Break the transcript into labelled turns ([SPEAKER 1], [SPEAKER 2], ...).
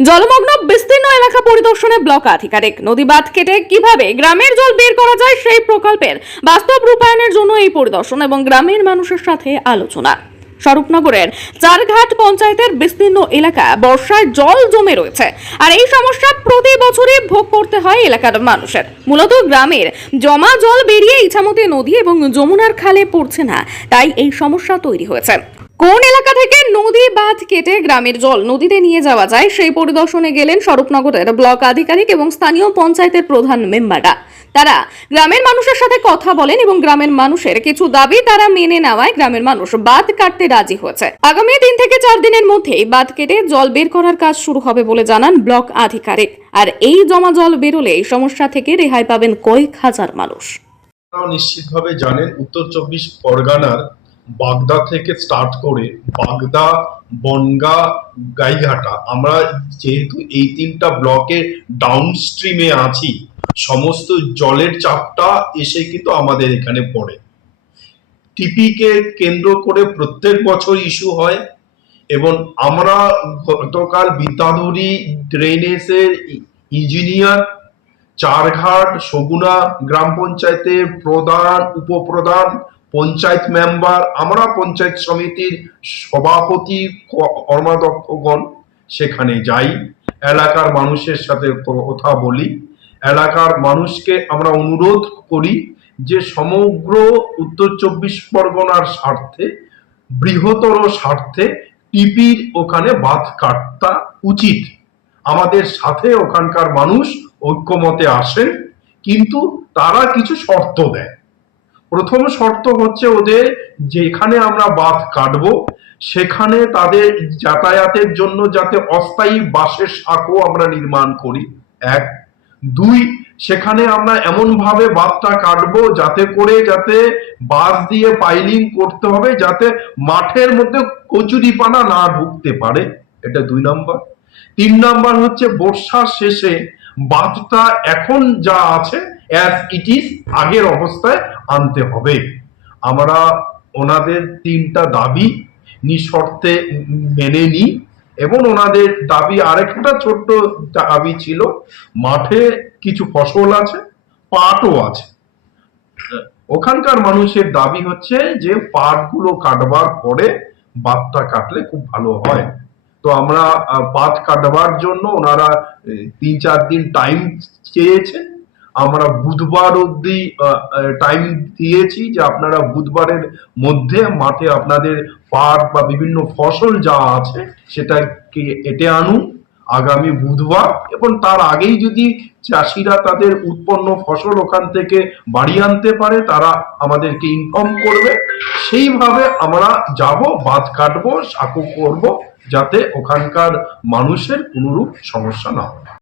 [SPEAKER 1] জলমগ্ন বিস্তীর্ণ এলাকা পরিদর্শনে ব্লক আধিকারিক। নদী বাঁধ কেটে কীভাবে গ্রামের জল বের করা যায় সেই প্রকল্পের বাস্তব রূপায়ণের জন্য এই পরিদর্শন এবং গ্রামের মানুষের সাথে আলোচনা। স্বরূপনগরের চারঘাট পঞ্চায়েতের বিস্তীর্ণ এলাকা বর্ষায় জল জমে রয়েছে। আর এই সমস্যা প্রতি বছরই ভোগ করতে হয় এলাকার মানুষের। মূলত গ্রামের জমা জল বেরিয়ে ইছামতি নদী এবং যমুনার খালে পড়ছে না, তাই এই সমস্যা তৈরি হয়েছে। কোন এলাকা থেকে নদী বাঁধ কেটে গ্রামের জল নদীতে নিয়ে যাওয়া যায়, সেই পরিদর্শনে গেলেন স্বরূপনগরের ব্লক আধিকারিক এবং স্থানীয় পঞ্চায়েতের প্রধান মেম্বাররা। তারা গ্রামের মানুষের সাথে কথা বলেন এবং গ্রামের মানুষের কিছু দাবি তারা মেনে নেওয়ায় গ্রামের মানুষ বাঁধ কাটতে রাজি হয়েছে। আগামী তিন থেকে চার দিনের মধ্যেই বাঁধ কেটে জল বের করার কাজ শুরু হবে বলে জানান ব্লক আধিকারিক। আর এই জমা জল বেরোলে এই সমস্যা থেকে রেহাই পাবেন কয়েক হাজার মানুষ।
[SPEAKER 2] নিশ্চিতভাবে জানেন, উত্তর চব্বিশ পরগনার বাগদা থেকে স্টার্ট করে বাগদা, বনগা, গাইঘাটা, আমরা যেহেতু এই তিনটা ব্লকের ডাউন স্ট্রিমে আছি, সমস্ত জলের চাপটা এসে কিন্তু আমাদের এখানে পড়ে। টিপিকে কেন্দ্র করে প্রত্যেক বছর ইস্যু হয়, এবং আমরা গতকাল বিদ্যাধরী ড্রেনেজের ইঞ্জিনিয়ার চারঘাট সগুনা গ্রাম পঞ্চায়েতের প্রধান, উপপ্রধান পঞ্চায়েত মেম্বার, আমরা পঞ্চায়েত সমিতির সভাপতি, কর্মাধ্যক্ষগণ সেখানে যাই। এলাকার মানুষের সাথে কথা বলি। এলাকার মানুষকে আমরা অনুরোধ করি যে সমগ্র উত্তর চব্বিশ পরগনার স্বার্থে, বৃহত্তর স্বার্থে টিপির ওখানে বাদ কাটতা উচিত। আমাদের সাথে ওখানকার মানুষ ঐক্যমতে আসেন, কিন্তু তারা কিছু শর্ত দেয়। প্রথম শর্ত হচ্ছে ওদের যেখানে আমরা বাঁধ কাটবো, সেখানে তাদের যাতায়াতের জন্য যাতে অস্থায়ী বাসের সাঁকো আমরা নির্মাণ করি। এক। দুই, সেখানে আমরা এমন ভাবে বাঁধটা কাটবো যাতে করে যাতে বাঁশ দিয়ে পাইলিং করতে হবে যাতে মাঠের মধ্যে কচুরিপানা না ঢুকতে পারে। এটা দুই নম্বর। তিন নাম্বার হচ্ছে বর্ষার শেষে বাঁধটা এখন যা আছে অ্যাজ ইট ইজ আগের অবস্থায় আনতে হবে। আমরা ওনাদের তিনটা দাবি নিঃশর্তে মেনে নিই এবং ওনাদের দাবি আরেকটা ছোট্ট দাবি ছিল, মাঠে কিছু ফসল আছে, পাটও আছে। ওখানকার মানুষের দাবি হচ্ছে যে পাটগুলো কাটবার পরে বাতটা কাটলে খুব ভালো হয়। তো আমরা পাত কাটবার জন্য ওনারা তিন চার দিন টাইম চেয়েছেন আমরা বুধবার অবধি টাইম দিয়েছি যে আপনারা বুধবারের মধ্যে মাঠে আপনাদের পাট বা বিভিন্ন ফসল যা আছে সেটাকে এটে আনুন আগামী বুধবার এবং তার আগেই যদি চাষিরা তাদের উৎপন্ন ফসল ওখান থেকে বাড়ি আনতে পারে, তারা আমাদেরকে ইনফর্ম করবে। সেইভাবে আমরা যাব বাদ কাটবো, সাঁকো করব, যাতে ওখানকার মানুষের কোনোরূপ সমস্যা না হয়।